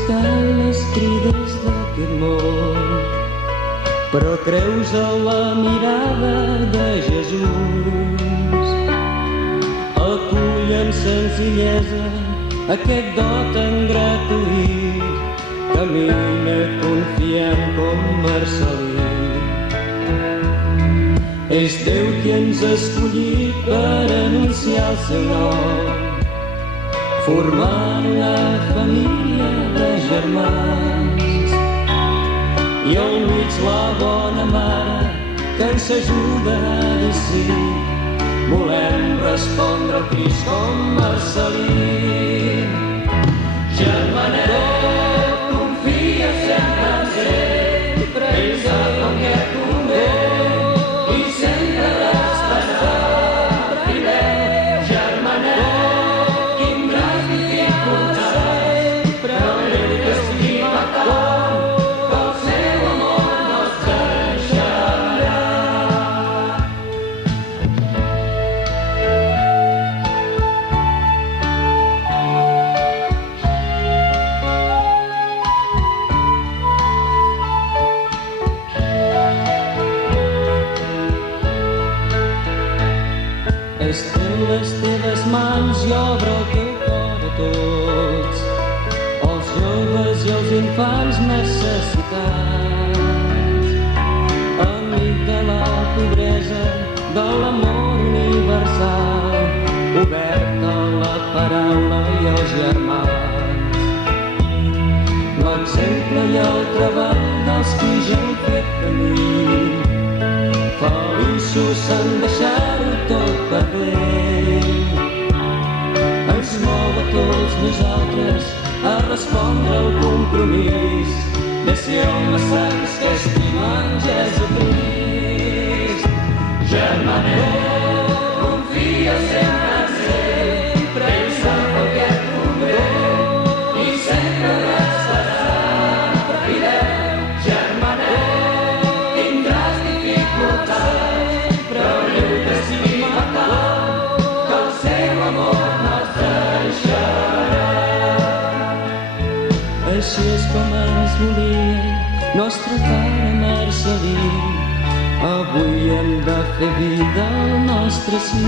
necessitar les crides d'aquest món, però creus en la mirada de Jesús. Acull amb senzillesa aquest do tan gratuït, camina confiant com Marcelí. És Déu qui ens ha escollit per anunciar el seu nom, formant una família de germans, i al mig la bona mare que ens ajuda i sí, volem respondre al Crist com Marcelí. Germanet, confia sempre en sempre, ell sap el que et convé i sempre restarà fidel. Germanet, tindràs dificultats, però Déu t'estima tant que el seu amor no et deixarà. Estén les teves mans i obre el teu cor a tots, als joves i als infants necessitats. Amic de la pobresa, de l'amor universal, obert a la paraula i als germans. L'exemple i el treball dels qui ja han fet camí, feliços en deixar-ho tot per Déu. Ens mou a tots nosaltres a respondre al compromís de ser homes sants que estimen Jesucrist. Germanet, confia sempre en sempre, ell sap el que et convé i sempre restarà fidel. Germanet, tindràs dificultats, però Déu t'estima tant que el seu amor no et deixarà. Així és com ens volia nostre pare Marcelí, avui hem de fer vida al nostre sí.